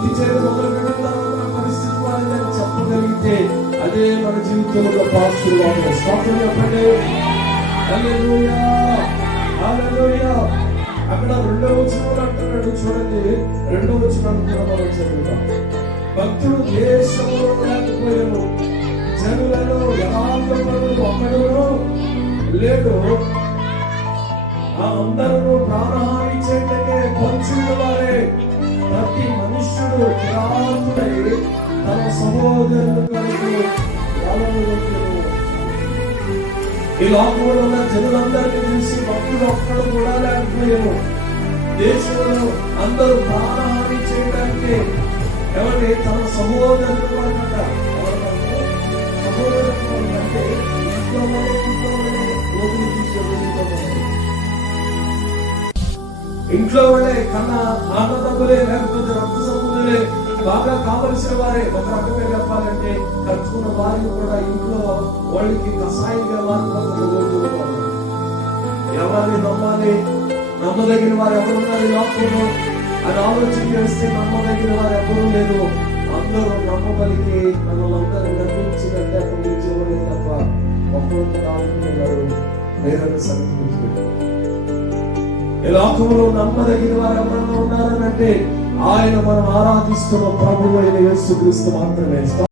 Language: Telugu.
భక్తి చేయడం మొదలు పెట్టిన తర్వాత పరిస్థితి మారిందని చెప్పగలిగితే అదే మన జీవితంలో ఆశీర్వాదం. స్తోత్రం చెప్పండి. హల్లెలూయా, హల్లెలూయా. అక్కడ 2వ వచనంలో అంటున్నాడు చూడండి, 2వ వచనం కూడా మనం చదువుతాం. భక్తుడు దేశంలో లేకపోయాను, జనులలో యథార్థపరుడు ఒక్కడును లేడు, అందరూ ప్రాణహాని చేయటకే పంచుకున్న వారే. ప్రతి మనుష్యుడు కిరాతుడై తన సహోదరులకు ఈ లోకంలో ఉన్న జనులందరినీ చూసి భక్తుడు ఒక్కడు కూడా లేకపోయాము. దేశంలో అందరూ ప్రాణహాని చేయడానికి ఎవరి తన సహోదరులు అనమాట. సహోదరులు అంటే ఇంట్లో వదిలి తీసే ఇంట్లో వాళ్ళే కన్నా ఆనందములే లేకపోతే రక్త సంబంధులే బాగా కావలసిన వారే. ఒక రకంగా చెప్పాలంటే ఖర్చుకున్న వారిని కూడా ఇంట్లో వాళ్ళకి కషాయంగా ఎవరిని నమ్మాలి, నమ్మదగిన వారు ఎవరున్నారు ఈ లోకంలో అని ఆలోచన చేస్తే నమ్మదగిన వారు ఎవరూ లేరు. అందరూ నమ్మబలికి మనల్ని నమ్మించినట్టే అప్పగించేవారే తప్ప ఒక్కొక్క ఆడుకునేవారు వేరొక సంగతి ఈ లోకంలో నమ్మదగిన వారు ఎవరన్నా ఉన్నారనంటే ఆయన మనం ఆరాధిస్తున్న ప్రభువు అయిన యేసుక్రీస్తు మాత్రమే.